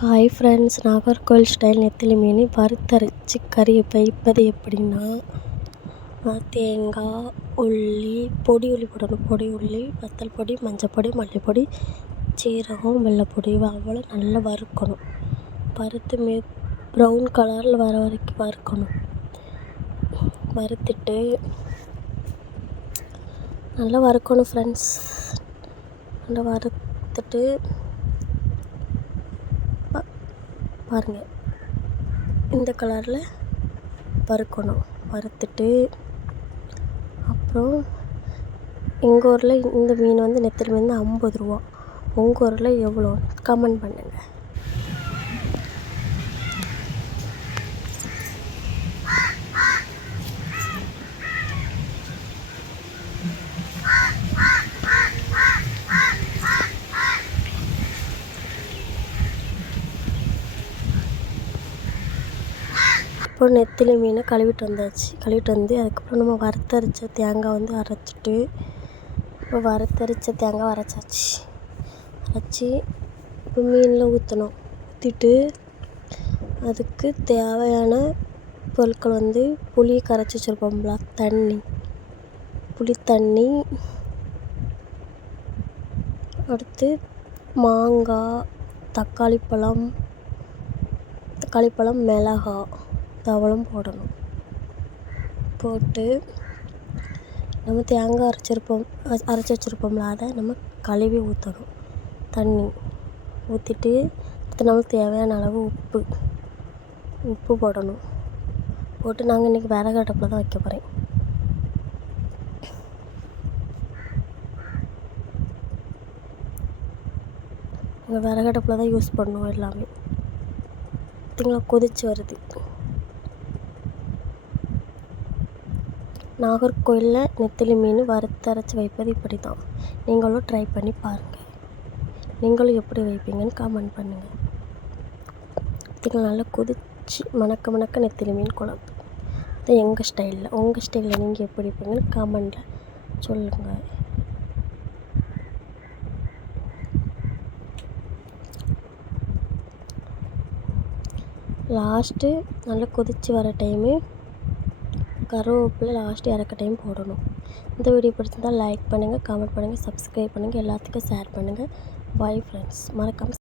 Hi friends, Nagercoil style நெத்திலி மீன் வறுத்தரைச்சி கறி வைப்பது எப்படின்னா, தேங்காய், உள்ளி, பொடி உள்ளி போடணும். பொடி உள்ளி, வத்தல் பொடி, மஞ்சள் பொடி, மல்லிப்பொடி, சீரகம், வெள்ளைப்பொடி அவ்வளோ நல்லா வறுக்கணும். வறுத்து ப்ரௌன் கலரில் வர வரைக்கும் வறுக்கணும். வறுத்துட்டு நல்லா வறுக்கணும் ஃப்ரெண்ட்ஸ். நல்லா வறுத்துட்டு பாருங்கள், இந்த கலரில் வறுக்கணும். வறுத்துட்டு அப்புறம் எங்கள் ஊரில் இந்த மீன் நெத்திலி மீன் 50 ரூபா. உங்கள் ஊரில் எவ்வளோ கமெண்ட் பண்ணுங்கள். இப்போ நெத்திலி மீனை கழுவிட்டு வந்தாச்சு. கழுவிட்டு வந்து அதுக்கப்புறம் நம்ம வறுத்தரைச்ச தேங்காய் அரைச்சிட்டு, இப்போ வறுத்தரைச்ச தேங்காய் அரைச்சாச்சு. அரைச்சி இப்போ மீனில் ஊற்றணும். ஊற்றிட்டு அதுக்கு தேவையான பொருட்கள் புளி கரைச்சி வச்சுருப்போம்ல, புளி தண்ணி, அடுத்து மாங்காய், தக்காளி பழம், மிளகாய் தவளும் போடணும். போட்டு நம்ம தேங்காய் அரைச்சி வச்சுருப்போம்ல, அதை நம்ம கழுவி ஊற்றணும். தண்ணி ஊற்றிட்டு அடுத்து நமக்கு தேவையான அளவு உப்பு போடணும். போட்டு நாங்கள் இன்றைக்கி விறகு அடுப்பில் தான் வைக்க போகிறேன். நாங்கள் விறகு அடுப்பில் தான் யூஸ் பண்ணுவோம் எல்லாமே. பார்த்திங்களா, கொதிச்சு வருது. நாகர்கோவிலில் நெத்திலி மீன் வறுத்தரைச்சி வைப்பது இப்படி தான். நீங்களும் ட்ரை பண்ணி பாருங்கள். நீங்களும் எப்படி வைப்பீங்கன்னு கமெண்ட் பண்ணுங்கள். பார்த்திங்களா, நல்லா கொதிச்சு மணக்க நெத்திலி மீன் குழம்பு. அது எங்கள் ஸ்டைலில். உங்கள் ஸ்டைலில் நீங்கள் எப்படி வைப்பீங்கன்னு கமெண்டில் சொல்லுங்கள். லாஸ்ட்டு நல்லா கொதித்து வர டைமு கருவேப்பிலை லாஸ்ட்டு இறக்க டைம் போடணும். இந்த வீடியோ பிடிச்சிருந்தால் லைக் பண்ணுங்கள், கமெண்ட் பண்ணுங்கள், சப்ஸ்கிரைப் பண்ணுங்கள், எல்லாத்துக்கும் ஷேர் பண்ணுங்கள். Bye friends. மறக்காமல்